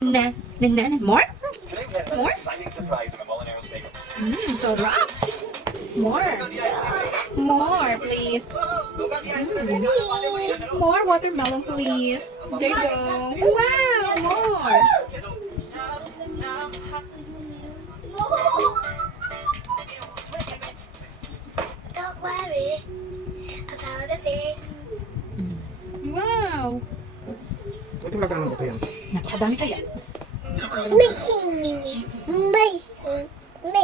More? More? Sarap. More. More, please. More watermelon, please. There you go. Wow, more. Don't worry about a thing. Wow. Ito lang ano ba yan? Napakadami kaya. Machine.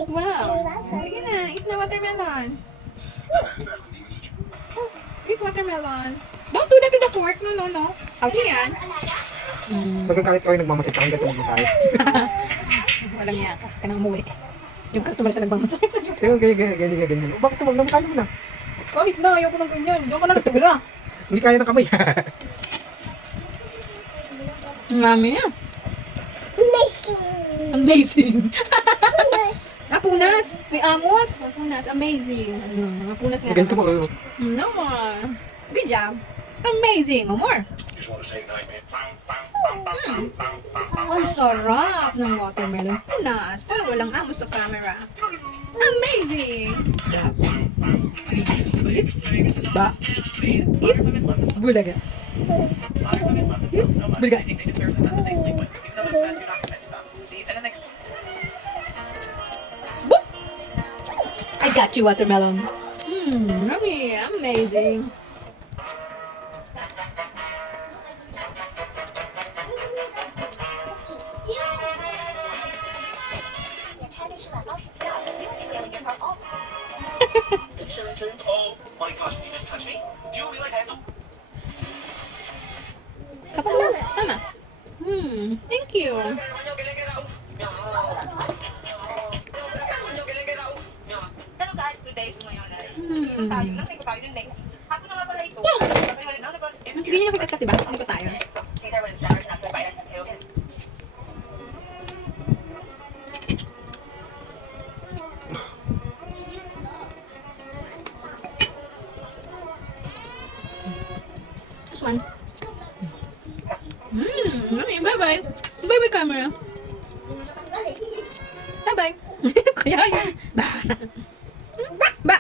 Wow. Sige na, eat na watermelon. Eat watermelon. Don't do that to the fork. No. Ouch yan. Nagkakalit kayo nagmamatid sa hanggang tumag masaya. Walang yaka. Kanang umuwi. Yung customer sa nagmamasakit sa'yo. Kaya ganyan. O, bakit tumag na masaya mo na? Kahit na, ayoko ng ganyan. Diyan ka na nagtira. Hindi kaya ng kamay. Mami yan. Machine. Amazing. Napunas. May amos. Napunas. Amazing. Napunas nga. Ganito mo. No more. Good job. Amazing. No more. Ang sarap ng watermelon. Punas. Parang walang amos sa camera. Amazing. Ba? Bulaga. Bulaga. I got you, watermelon. Yummy. Amazing. Oh my gosh, you just touched me. Do you realize I have to... Kapag mo. Tama. Thank you. Hello guys, good days mo yung live. Hmm. Tayo lang, may tayo yung next. Ako na nga pala ito. Pagkaliwanag na, diba? Hindi niyo nakikita, diba? Hindi ko tayo. Caesar was generous enough to invite us to his... This one. Yummy. Bye-bye. Bye-bye, camera. Bye-bye. Kaya yun. Ba. Ba. Ba.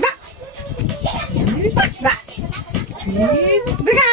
Ba. Ba. Ba.